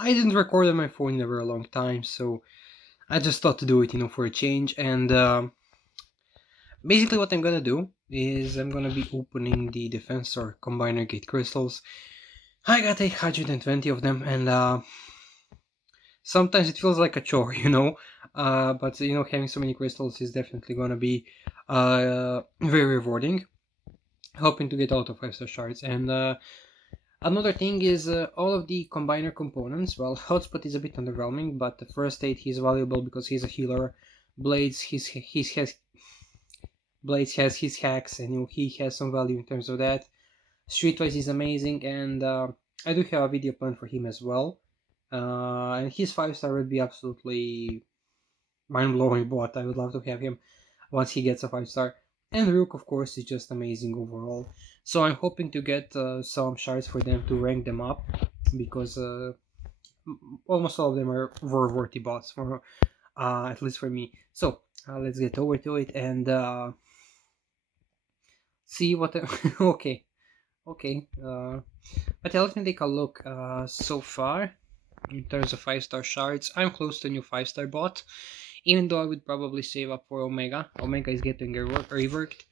I didn't record on my phone in a very long time, so I just thought to do it, for a change. And basically, what I'm gonna do is I'm gonna be opening the Defensor Combinergate crystals. I got 120 of them, and sometimes it feels like a chore, but having so many crystals is definitely gonna be very rewarding. Hoping to get out of 5-star shards. And another thing is all of the combiner components. Well, Hotspot is a bit underwhelming, but the first aid he's valuable because he's a healer. Blades, he's has Blades has his hacks, and he has some value in terms of that. Streetwise is amazing, and I do have a video plan for him as well. And his 5-star would be absolutely mind blowing. But I would love to have him once he gets a 5-star. And Rook, of course, is just amazing overall. So I'm hoping to get some shards for them to rank them up, because almost all of them were worthy bots for at least for me. So let's get over to it and see what. Okay, okay. But yeah, let me take a look. So far, in terms of 5-star shards, I'm close to a new 5-star bot. Even though I would probably save up for Omega. Omega is getting reworked.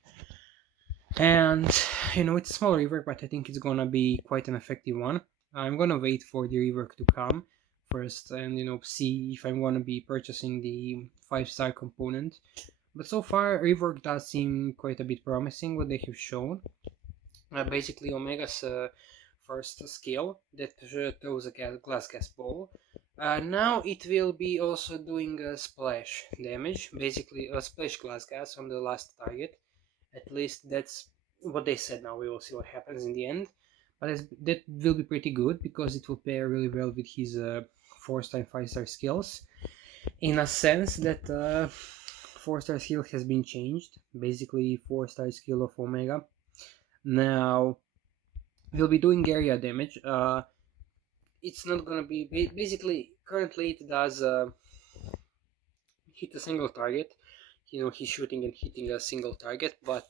And it's a small rework, but I think it's gonna be quite an effective one. I'm gonna wait for the rework to come first, and see if I'm gonna be purchasing the 5-star component. But so far, rework does seem quite a bit promising what they have shown. Basically, Omega's first skill that throws a glass gas ball. Now it will be also doing a splash damage, basically a splash glass gas on the last target. At least that's what they said. Now we will see what happens in the end. But that will be pretty good because it will pair really well with his 4-star and 5-star skills. In a sense that 4-star skill has been changed. Basically, 4-star skill of Omega. Now we'll be doing area damage. It's not gonna be basically currently it does hit a single target. He's shooting and hitting a single target, but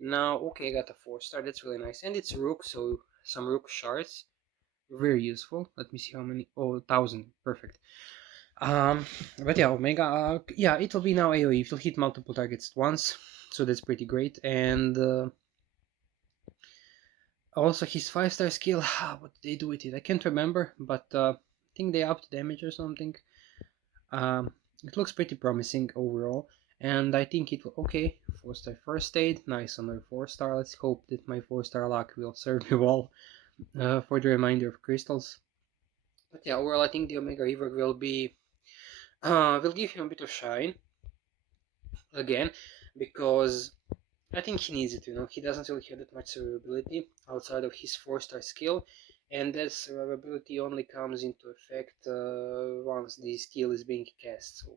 now, okay, I got a 4-star. That's really nice. And it's Rook, so some Rook shards. Very useful. Let me see how many. Oh, 1,000. Perfect. But yeah, Omega. Yeah, it will be now AoE. It will hit multiple targets at once. So that's pretty great. And also his 5-star skill. What did they do with it? I can't remember. But I think they upped damage or something. It looks pretty promising overall. And I think it will. Okay, 4-star first aid. Nice, another 4-star. Let's hope that my 4-star luck will serve me well for the remainder of crystals. But yeah, overall, I think the Omega Rework will give him a bit of shine again, because I think he needs it. He doesn't really have that much survivability outside of his 4-star skill, and that survivability only comes into effect once the skill is being cast. So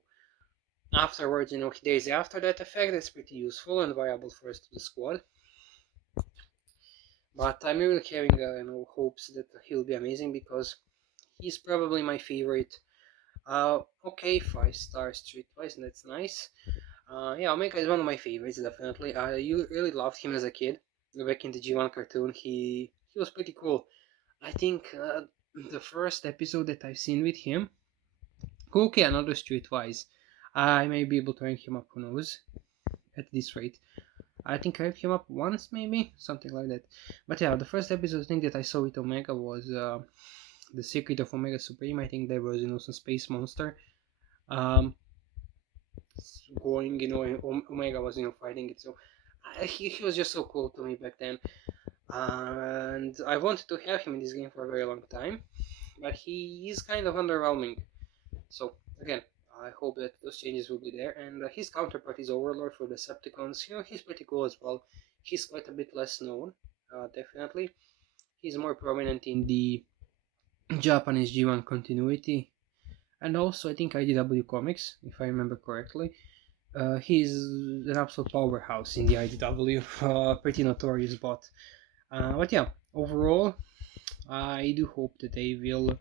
afterwards, days after that effect, that's pretty useful and viable for us to the squad. But I'm really having hopes that he'll be amazing, because he's probably my favorite. Okay, 5-star streetwise, and that's nice. Yeah, Omega is one of my favorites, definitely. I really loved him as a kid. Back in the G1 cartoon, he was pretty cool. I think the first episode that I've seen with him. Okay, another streetwise. I may be able to rank him up. Who knows? At this rate, I think I ranked him up once, maybe something like that. But yeah, the first episode thing that I saw with Omega was the Secret of Omega Supreme. I think there was some space monster. Going, Omega was, fighting it. So he was just so cool to me back then. And I wanted to have him in this game for a very long time, but he is kind of underwhelming. So again, I hope that those changes will be there. And his counterpart is Overlord for Decepticons. He's pretty cool as well. He's quite a bit less known, definitely. He's more prominent in the Japanese G1 continuity, and also I think IDW comics, if I remember correctly. He's an absolute powerhouse in the IDW, pretty notorious bot. But yeah, overall, I do hope that they will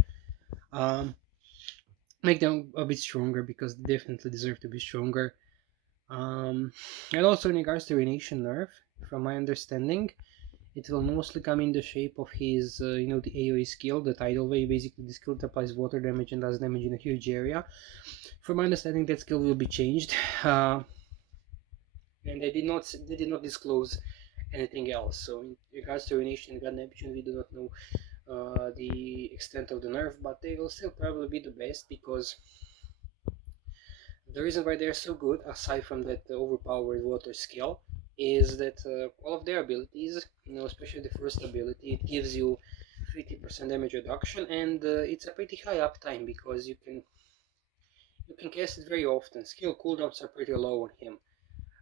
make them a bit stronger, because they definitely deserve to be stronger. And also in regards to Renation nerf, from my understanding, It will mostly come in the shape of his, the AoE skill, the tidal wave. Basically, the skill that applies water damage and does damage in a huge area. From my understanding, that skill will be changed, and they did not disclose anything else. So, in regards to Ruination and God Neptune, we do not know the extent of the nerf, but they will still probably be the best, because the reason why they're so good, aside from that overpowered water skill, is that all of their abilities, especially the first ability, it gives you 50% damage reduction, and it's a pretty high uptime, because you can cast it very often. Skill cooldowns are pretty low on him,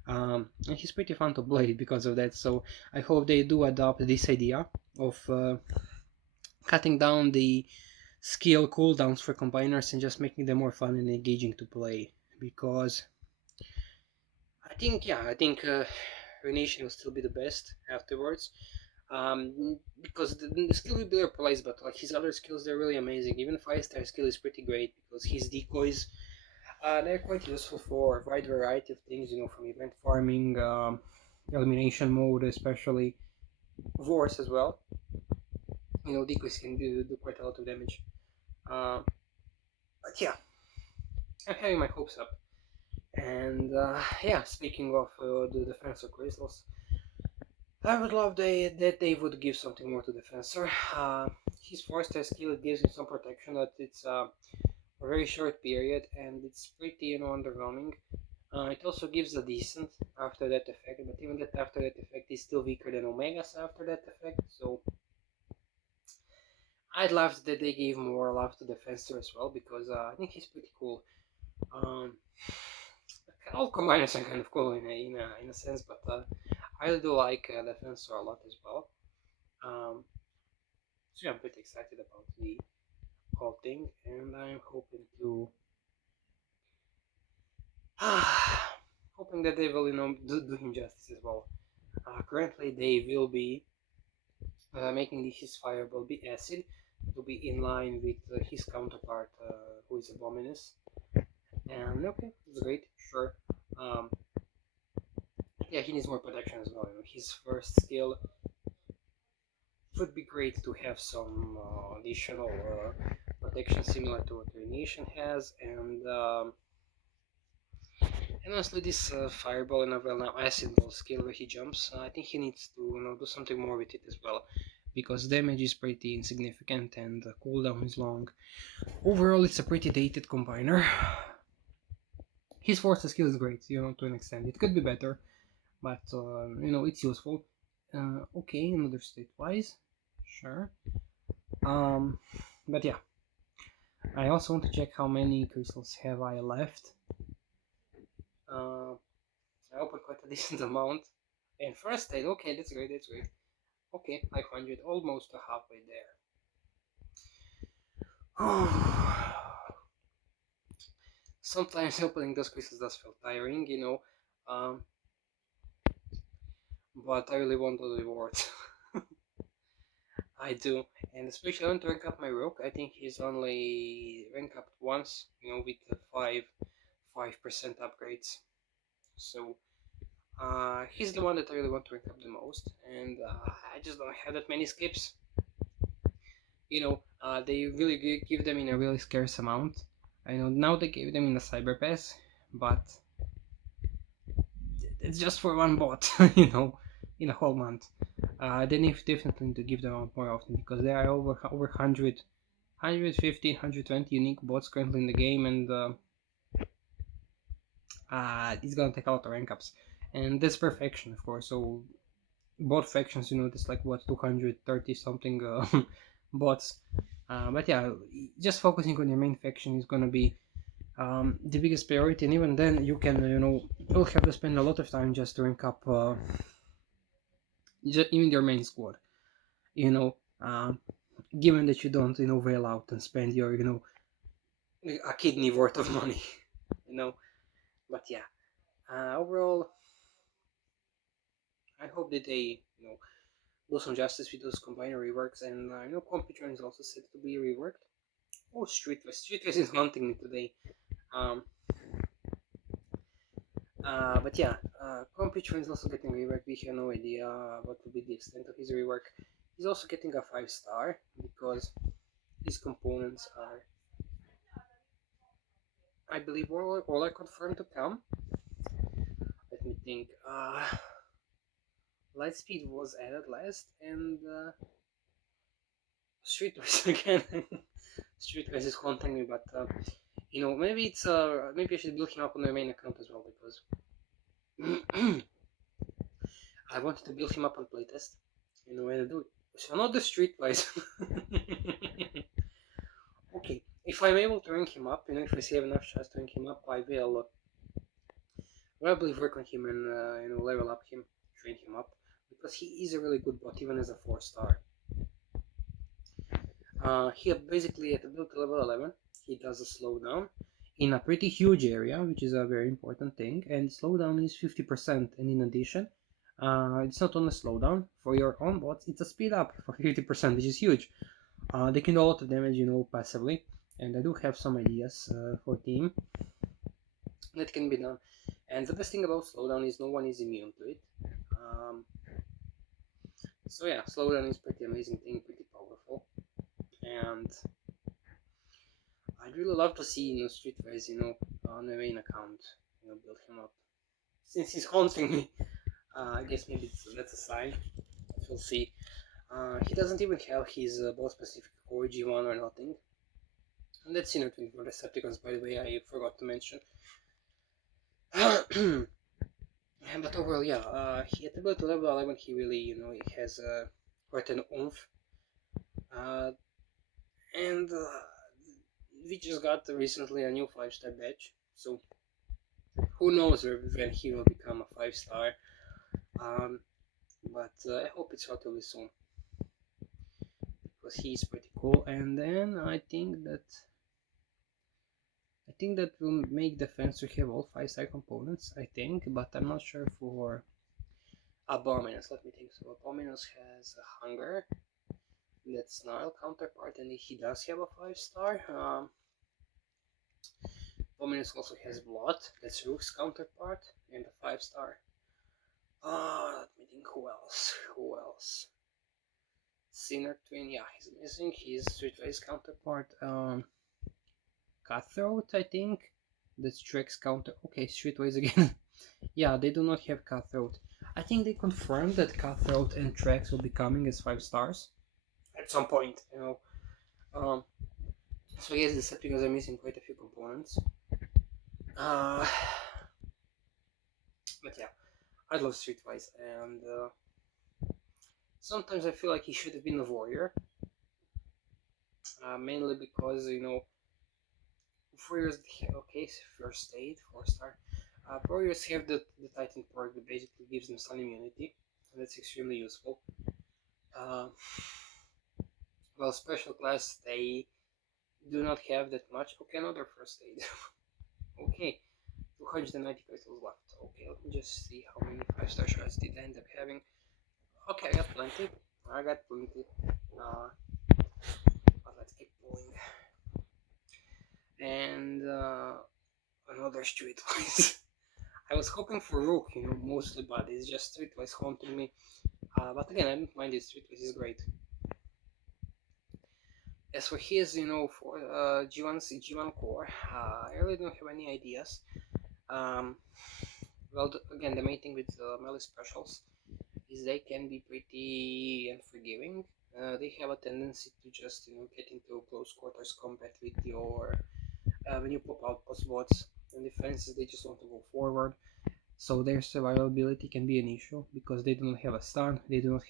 and he's pretty fun to play because of that. So I hope they do adopt this idea of cutting down the skill cooldowns for combiners and just making them more fun and engaging to play, because I think Ruination will still be the best afterwards. Because the skill will be replaced, but like his other skills, they're really amazing. Even 5-star skill is pretty great, because his decoys, they're quite useful for a wide variety of things, from event farming, elimination mode, especially wars as well. Decoys can do quite a lot of damage. But yeah, I'm having my hopes up. And speaking of the Defensor crystals, I would love that they would give something more to Defensor. His 4-star skill gives him some protection, but it's a very short period, and it's pretty underwhelming. It also gives a decent after that effect, but even that after that effect is still weaker than Omega's after that effect, so I'd love that they gave more love to Defensor as well, because I think he's pretty cool. All combiners are kind of cool in a sense, but I do like Defensor a lot as well. So I'm pretty excited about the whole thing, and I'm hoping to hoping that they will do him justice as well. Currently they will be making his fireball be acid to be in line with his counterpart, who is Abominus. And okay, it's great, sure. Yeah, he needs more protection as well. His first skill would be great to have some additional protection similar to what Ruination has, and honestly, this fireball and now acid ball skill where he jumps, I think he needs to do something more with it as well, because damage is pretty insignificant and the cooldown is long. Overall, it's a pretty dated combiner. His force skill is great, to an extent. It could be better, but it's useful. Okay, another state-wise, sure. But yeah, I also want to check how many crystals have I left. I opened quite a decent amount. And first state, okay, that's great. Okay, 500, almost halfway there. Sometimes opening those crystals does feel tiring, but I really want those rewards. I do, and especially I want to rank up my rook. I think he's only rank up once, with the 5% upgrades. So he's the one that I really want to rank up the most, and I just don't have that many skips. They really give them in a really scarce amount. I know now they gave them in the Cyber Pass, but it's just for one bot, in a whole month. They definitely need to give them out more often, because there are over 100, 150, 120 unique bots currently in the game, and it's gonna take a lot of rank ups. And that's perfection, of course. So both factions, there's like 230 something bots. But yeah, just focusing on your main faction is gonna be the biggest priority, and even then you can you'll have to spend a lot of time just to rank up even your main squad. Given that you don't wail out and spend your a kidney worth of money. But yeah, overall I hope that they do some justice with those combiner reworks, and Computron is also set to be reworked. Oh, Streetwise is haunting me today. Um, But yeah, Computrain is also getting rework. We have no idea what will be the extent of his rework. He's also getting a 5-star because his components are, I believe, all are confirmed to come. Let me think. Lightspeed was added last, and Streetwise again. Streetwise is haunting me, but you know, maybe it's maybe I should build him up on my main account as well because I wanted to build him up on playtest. You know, when I do it. So not the Streetwise. Okay, if I'm able to rank him up, you know, if I save enough chance to rank him up, I will probably work on him and you know, level up him, train him up, because he is a really good bot even as a 4-star. He basically at build level 11, he does a slowdown in a pretty huge area, which is a very important thing, and slowdown is 50%, and in addition, it's not only slowdown, for your own bots, it's a speed up for 50%, which is huge. They can do a lot of damage, you know, passively, and I do have some ideas for team that can be done. And the best thing about slowdown is no one is immune to it. So yeah, slowdown is pretty amazing thing, pretty powerful, and I'd really love to see, you know, Streetwise, you know, on my main account, you know, build him up. Since he's haunting me, I guess maybe that's a sign. We'll see. He doesn't even have his bot specific core G1 or nothing. And that's, you know, 24 Decepticons, by the way, I forgot to mention. But overall, yeah, he at about level 11, he really, you know, he has quite an oomph. And we just got recently a new 5-star badge, so who knows when he will become a 5-star. But I hope it's relatively soon, because he's pretty cool. And then I think that will make Defensor have all 5-star components, I think, but I'm not sure for Abominus. Let me think. So Abominus has a Hunger, that's Nile counterpart, and he does have a 5-star. Abominus also has Blood, that's Rook's counterpart, and a 5-star. Let me think, who else? Sinner Twin, yeah, he's missing. He's Streetwise counterpart. Cutthroat, I think. That's Trex counter. Okay, Streetwise again. Yeah, they do not have Cutthroat. I think they confirmed that Cutthroat and Trex will be coming as 5-stars at some point, you know. So yes, the Decepticons are missing quite a few components. But yeah, I love Streetwise, and sometimes I feel like he should have been a warrior. Mainly because, you know, warriors, okay, first aid, 4-star. Warriors have the Titan perk that basically gives them sun immunity, and that's extremely useful. Well, special class, they do not have that much. Okay, another first aid. Okay, 290 crystals left. Okay, let me just see how many 5-star shards did I end up having. Okay, I got plenty. But let's keep going. And another Streetwise. I was hoping for Rook, you know, mostly, but it's just Streetwise haunting me. But again, I don't mind it. Streetwise is great. As for his, you know, for G1 core, I really don't have any ideas. Well, again, the main thing with melee specials is they can be pretty unforgiving. They have a tendency to just, you know, get into close quarters combat with your when you pop out post bots and defenses. They just want to go forward, so their survivability can be an issue because they do not have a stun. They do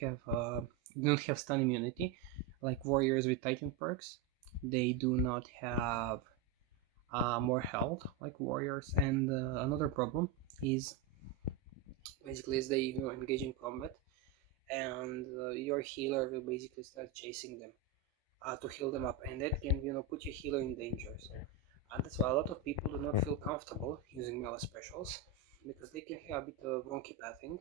not have stun immunity like warriors with Titan perks. They do not have more health like warriors, and another problem is basically as they, you know, engage in combat, and your healer will basically start chasing them to heal them up, and that can, you know, put your healer in danger. So that's why a lot of people do not feel comfortable using melee specials, because they can have a bit of wonky pathing,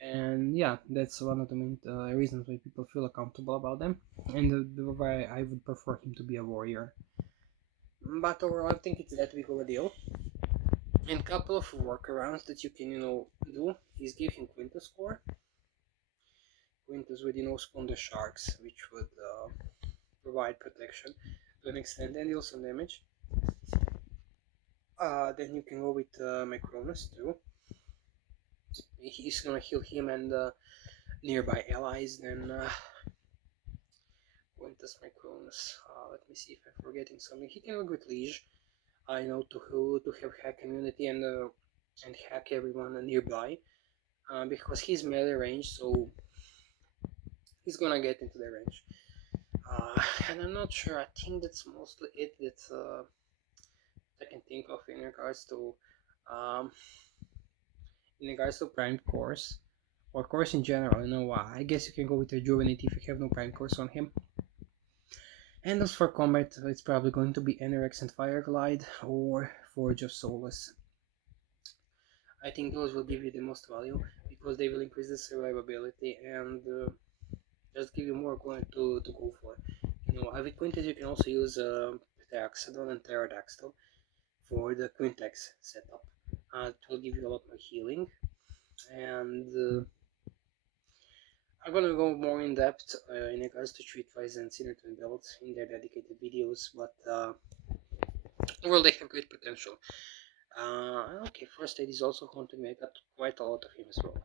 and yeah, that's one of the main reasons why people feel uncomfortable about them, and why I would prefer him to be a warrior. But overall, I think it's that big of a deal. And a couple of workarounds that you can, do is give him Quintus core. Quintus would, spawn the sharks, which would provide protection to an extent and deal some damage. Then you can go with Macronus too. He's gonna heal him and nearby allies. Then Quintus Macronus. Let me see if I'm forgetting something. He can work with Liege. I know to have hack community and hack everyone nearby. Because he's melee range, so he's gonna get into the range. And I'm not sure. I think that's mostly it that I can think of in regards to prime course or course in general. I guess you can go with Rejuvenate if you have no prime course on him. And as for combat, it's probably going to be Enerex and Fireglide or Forge of Solace. I think those will give you the most value because they will increase the survivability and just give you more going to go for. With Quintet you can also use Pteroxodon and Pterodactyl for the Quintex setup. It will give you a lot more healing, and I'm gonna go more in depth in regards to Streetwise and Cinerton builds in their dedicated videos, but well, they have great potential. Okay, first aid is also going to make up quite a lot of him as well.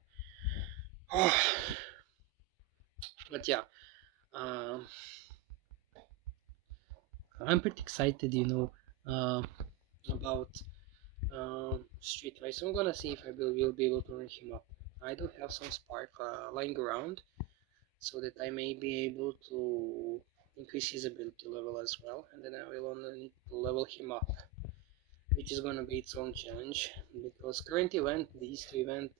But yeah, I'm pretty excited, about Streetwise. So I'm gonna see if I will be able to rank him up. I do have some spark lying around, so that I may be able to increase his ability level as well, and then I will only need to level him up, which is gonna be its own challenge, because current event, the Easter event,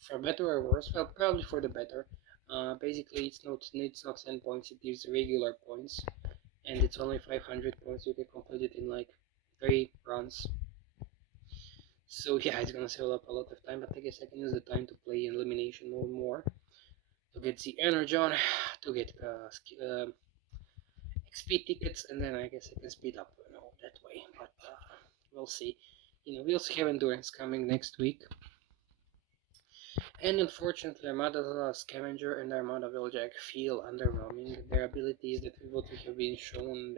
for better or worse, well, probably for the better. Basically, it's not 10 points; it gives regular points, and it's only 500 points. You can complete it in like 3 runs. So yeah, it's gonna save up a lot of time, but I guess I can use the time to play in elimination mode more, to get the energon, to get XP tickets, and then I guess I can speed up that way. But we'll see. We also have endurance coming next week. And unfortunately, Armada Scavenger and Armada Wheeljack feel underwhelming. Their abilities that have been shown,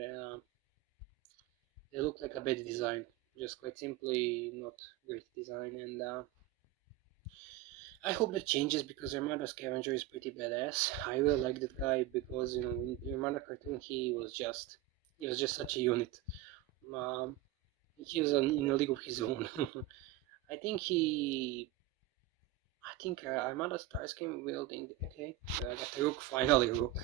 they look like a bad design. Just quite simply not great design, and I hope that changes because Armada Scavenger is pretty badass. I really like that guy because in the Armada cartoon he was just such a unit. He was in a league of his own. I think Armada Starscream wielding. Okay, I got the Rook, finally Rook.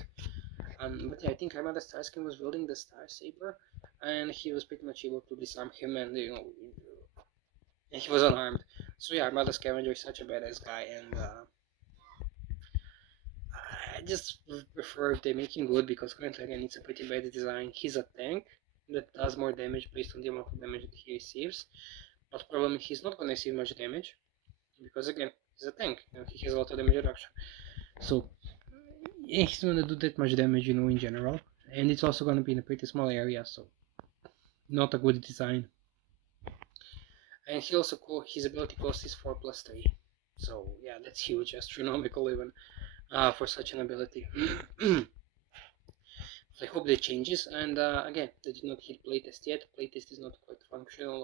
But yeah, I think Armada Starscream was wielding the Star Saber, and he was pretty much able to disarm him, and and he was unarmed. So yeah, Armada Scavenger is such a badass guy, and I just prefer if they make him good because currently again it's a pretty bad design. He's a tank that does more damage based on the amount of damage that he receives, but the problem is he's not gonna receive much damage because again he's a tank. He has a lot of damage reduction, so he's gonna do that much damage, in general, and it's also gonna be in a pretty small area, so not a good design. And he also his ability cost is 4+3, so yeah, that's huge, astronomical even for such an ability. I hope that changes, and again, they did not hit playtest yet. Playtest is not quite functional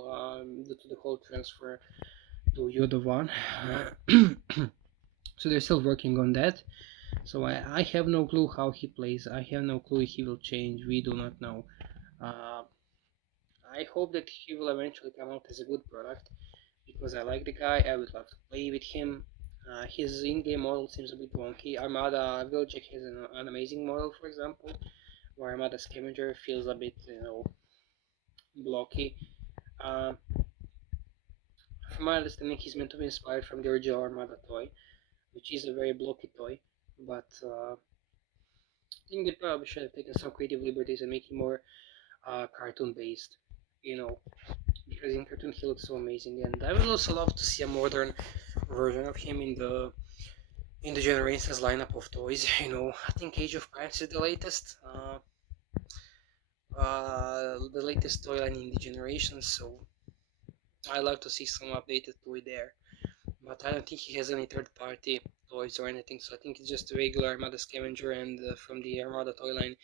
due to the whole transfer to Yodovan. So they're still working on that. So I have no clue how he plays. I have no clue if he will change. We do not know. I hope that he will eventually come out as a good product because I like the guy. I would love to play with him. His in-game model seems a bit wonky. Armada Wheeljack has an amazing model, for example, where Armada Scavenger feels a bit, blocky. From my understanding, he's meant to be inspired from the original Armada toy, which is a very blocky toy, but I think they probably should have taken some creative liberties and make him more cartoon-based, because in cartoon he looks so amazing, and I would also love to see a modern version of him in the Generations lineup of toys. I think Age of Primes is the latest toy line in the Generations, so I love to see some updated toy there, but I don't think he has any third-party toys or anything. So I think it's just a regular Armada Scavenger, and from the Armada toy line,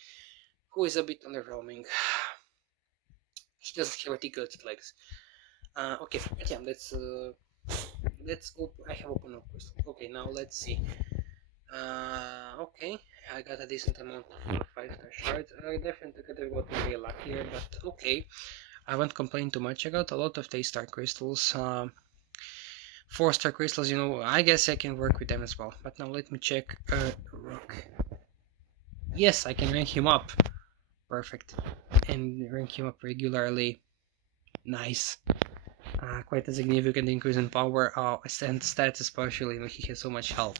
who is a bit underwhelming. He doesn't have articulated legs. Okay, but yeah, let's open. I have opened up crystal. Okay, now let's see. Okay, I got a decent amount of 5-star shards. I definitely could have gotten way luckier, but okay. I won't complain too much. I got a lot of 3-star crystals. 4-star crystals, you know, I guess I can work with them as well. But now let me check. Rook. Yes, I can rank him up. Perfect. And rank him up regularly. Nice. Quite a significant increase in power. And stats especially, you know, he has so much health.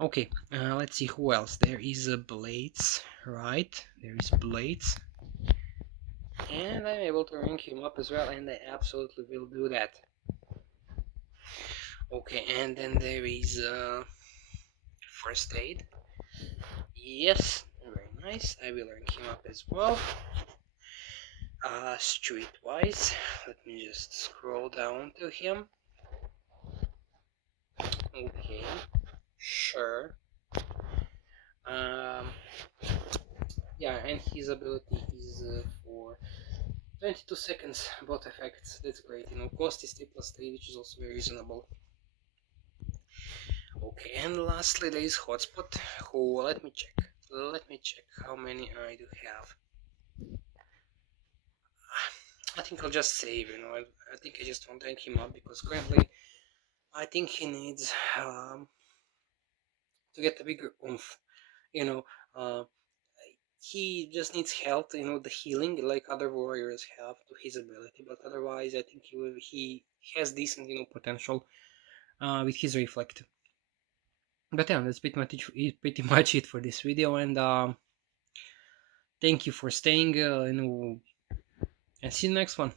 Okay, let's see who else. There is Blades, right? There is Blades. And I'm able to rank him up as well, and I absolutely will do that. Okay, and then there is First Aid. Yes, very nice. I will rank him up as well. Streetwise. Let me just scroll down to him. Okay, sure. Yeah, and his ability is for 22 seconds, both effects. That's great. You know, cost is 3+3, which is also very reasonable. Okay, and lastly there is Hotspot, who, let me check how many I do have. I think I'll just save, you know, I think I just won't rank him up, because currently I think he needs to get a bigger oomph, you know. He just needs health, you know, the healing like other warriors have to his ability, but otherwise I think he has decent, you know, potential with his reflect. But yeah, that's pretty much it for this video, and thank you for staying, you know, and see you next one.